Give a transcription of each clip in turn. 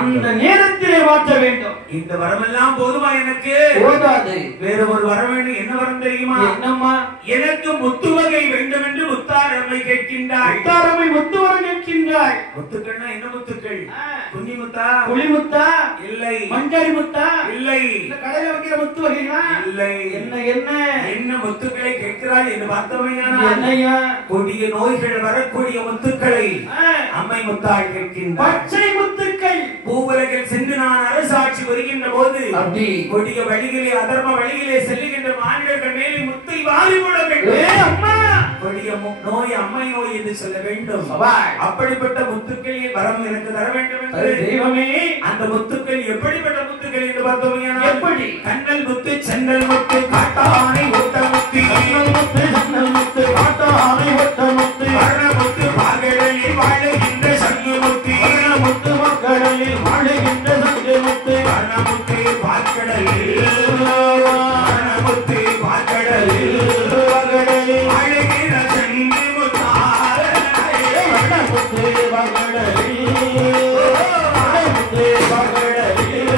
அந்த நேரத்திலே மாற்ற வேண்டும். இந்த வரமெல்லாம் போதுமா எனக்கு? போதாது. வேற ஒரு வர வேண்டும். என்ன வரம் தெரியுமா? என்னம்மா? எனக்கு முத்து வகை வேண்டும் என்று முத்தாரம்மை கேட்கின்றாள். முத்தாரம்மை முத்து வகை கேட்கின்றாள். முத்துக்கள்னா என்ன முத்துக்கள்? குன்னி முத்தா, புளி முத்தா, இல்லை மஞ்சரி முத்தா, இல்லை இந்த கடையில வைக்கிற முத்து வகைனா, இல்லை. என்ன என்ன என்ன முத்துக்களை கேட்கிறாள் என்று பார்த்தமையானா என்னையா? கொடிய நோய்கள் வரக்கூடிய முத்துக்களை அம்மை முத்தாள் கேட்கின்றாள். பச்சை முத்துக்கள் பூவுலகில் சென்று நான் அரசாட்சி வருகின்ற போது கொடிய வழிகளே அதர்ம வழிகளே செல்லுகின்ற மாநிலர்கள் மேலே முத்தை வாரி போட வேண்டும். கொடிய நோய் அம்மை நோய் என்று சொல்ல வேண்டும். அப்படிப்பட்ட முத்துக்களில் வரம் எனக்கு தர வேண்டும் என்று தெய்வமே. அந்த முத்துக்கள் எப்படிப்பட்ட முத்துக்கள் என்று பார்த்தோம். எப்படி? கண்ணல் முத்து, சென்னல் முத்து, காட்டானை ஒட்ட முத்து, கண்ணல் முத்து, சென்னல் முத்து, காட்டானை ஒட்ட முத்து, வர்ணமுத்து, பாகடலில் வாழுகின்ற சங்கு முத்து, வர்ணமுத்து, மக்கடலில் வாழுகின்ற சங்கு முத்து, வர்ணமுத்து, பாக்கடலில், வர்ணமுத்து, பாக்கடலில், பாகடலில் வாழுகின்ற சங்கு முத்தா, வர்ணமுத்து, பாகடலில், வர்ணமுத்து, பாகடலில்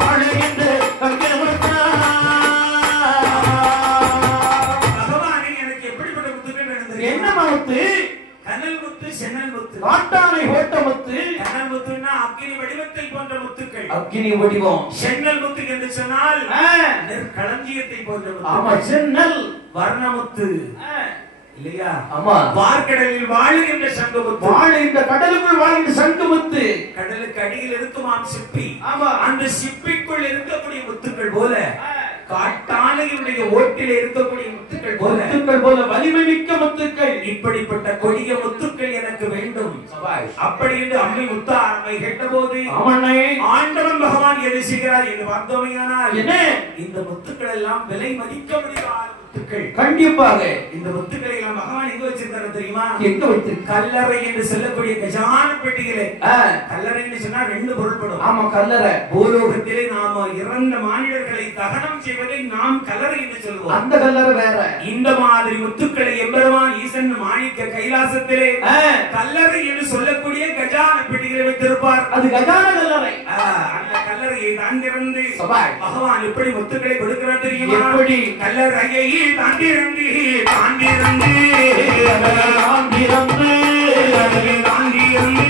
வாழுகின்ற சங்கு முத்தா. பகவானே, எனக்கு எப்படிப்பட்ட முத்துக்கள் வேணும்? என்ன முத்து? கனல் முத்து, சென்னல் முத்து, காட்டானை ஓட்ட முத்து. கனல் முத்துன்னா அக்கினி வடிவத்தை போன்ற முத்துக்கள். அக்கினி வடிவம். சென்னல் முத்து என்று சொன்னால் களஞ்சியத்தை போன்ற முத்து. ஆமா, சென்னல் வர்ணமுத்து இல்லையா? ஆமா. பார்க்கடலில் வாழுகின்ற சங்குமுத்து. வாழுகின்ற கடலுக்குள் வாழ்கின்ற சங்குமுத்து. கடலுக்கு அடியில் இருக்குமாம் சிப்பி. ஆமா. அந்த சிப்பிக்குள் இருக்கக்கூடிய முத்துக்கள் போல, காட்டானையுடைய ஓட்டில் இருக்கக்கூடிய முத்துக்கள் போல வலிமை மிக்க முத்துக்கள். இப்படிப்பட்ட கொடிய முத்துக்கள் எனக்கு வேண்டும். அப்படி என்று அம்மை முத்தா அம்மை கேட்டபோது ஆண்டவன் பகவான் எதை செய்கிறார் என்று பார்த்தோமையானால் இந்த முத்துக்கள் எல்லாம் விலை மதிக்க முடியாத முத்துக்கள். கண்டிப்பாக இந்த முத்துக்களை எல்லாம் பகவான் எங்க வச்சிருக்காரு தெரியுமா? எங்க வைத்து? கல்லறை என்று சொல்லக்கூடிய கஜான பெட்டிகளே. கல்லறை என்று சொன்னா ரெண்டு பொருள்படும். ஆமா, கல்லறை. பூலோகத்திலே நாம இறந்த மானிடர்களை தகனம் செய்வதை நாம் கல்லறை என்று சொல்வோம். அந்த கல்லறை வேற. இந்த மாதிரி முத்துக்களை எம்பெருமான் ஈசன் மாணிக்க கைலாசத்திலே கல்லறை என்று சொல்லக்கூடிய கஜான பெட்டிகளை வைத்திருப்பார். அது கஜான கல்லறை. அந்த கல்லறையை தாண்டிருந்து பகவான் எப்படி முத்துக்களை கொடுக்கிறார் தெரியுமா? எப்படி? கல்லறையை தாண்டிருந்து தாண்டிருந்து தாண்டிருந்து தாண்டிருந்து தாண்டிருந்து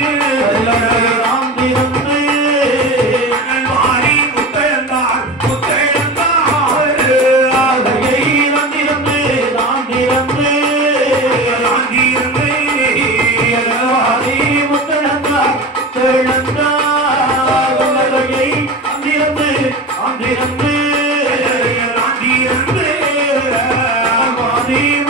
Adi